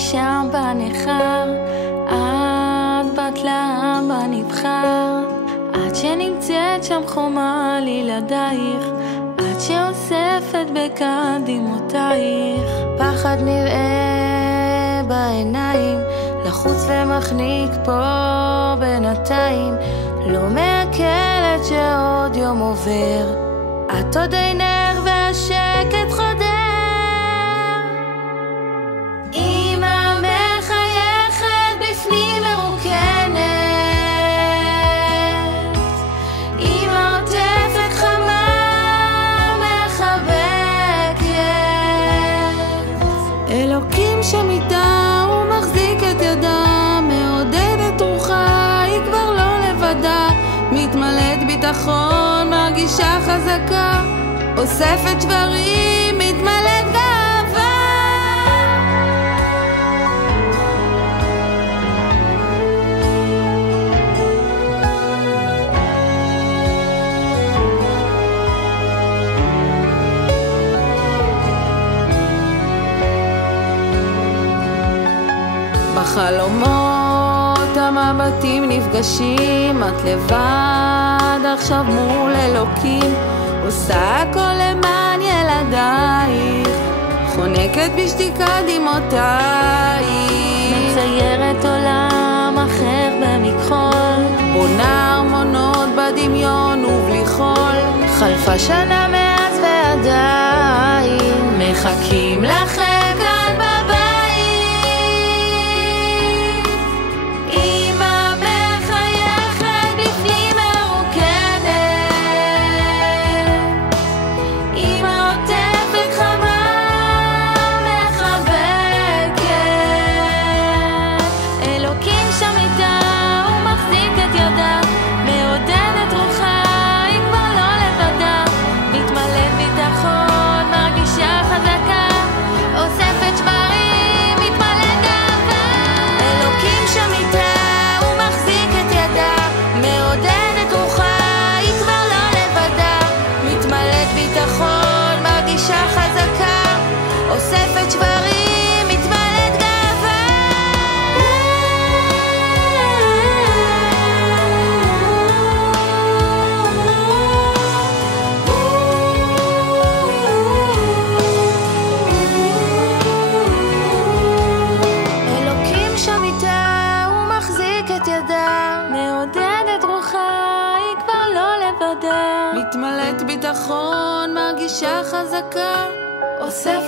שם בנחר, את בת לעם בנבחר, את שנמצאת שם חומה לילדייך, את שאוספת בקדימותייך. פחד נראה בעיניים, לחוץ ומחניק פה בינתיים, לא מעכלת שעוד יום עובר, את עוד עינך והשקט חודר. אמא מחייכת בפנים מרוקנת, אמא עוטפת חמה מחבקת, אלוקים שם איתה הוא מחזיק את ידה, מעודדת רוחה היא כבר לא לבדה, מתמלאת ביטחון מרגישה חזקה, אוספת שברים מתמלאת גאווה. בחלומות המבטים נפגשים, את לבד עכשיו מול אלוקים, עושה הכל למען ילדייך, חונקת בשתיקה דמעותייך, מציירת עולם אחר במכחול, בונה ארמונות בדמיון ובלי חול. חלפה שנה מאז ועדיין מחכים לכם כאן בבית. אמא מחייכת בפנים מרוקנת, אמא עוטפת חמה מחבקת, אלוקים שם איתה הוא מחזיק את ידה, מעודדת רוחה היא כבר לא לבדה, מתמלאת ביטחון מרגישה חזקה, אוספת שברים מתמלאת גאווה. אלוקים שם איתה הוא מחזיק את ידה, מעודדת רוחה היא כבר לא לבדה, מתמלאת ביטחון מרגישה חזקה, אוספת שברים מתמלאת גאווה. אלוקים שם איתה הוא מחזיק את ידה, מעודדת רוחה היא כבר לא לבדה, מתמלאת ביטחון מרגישה חזקה, אוספת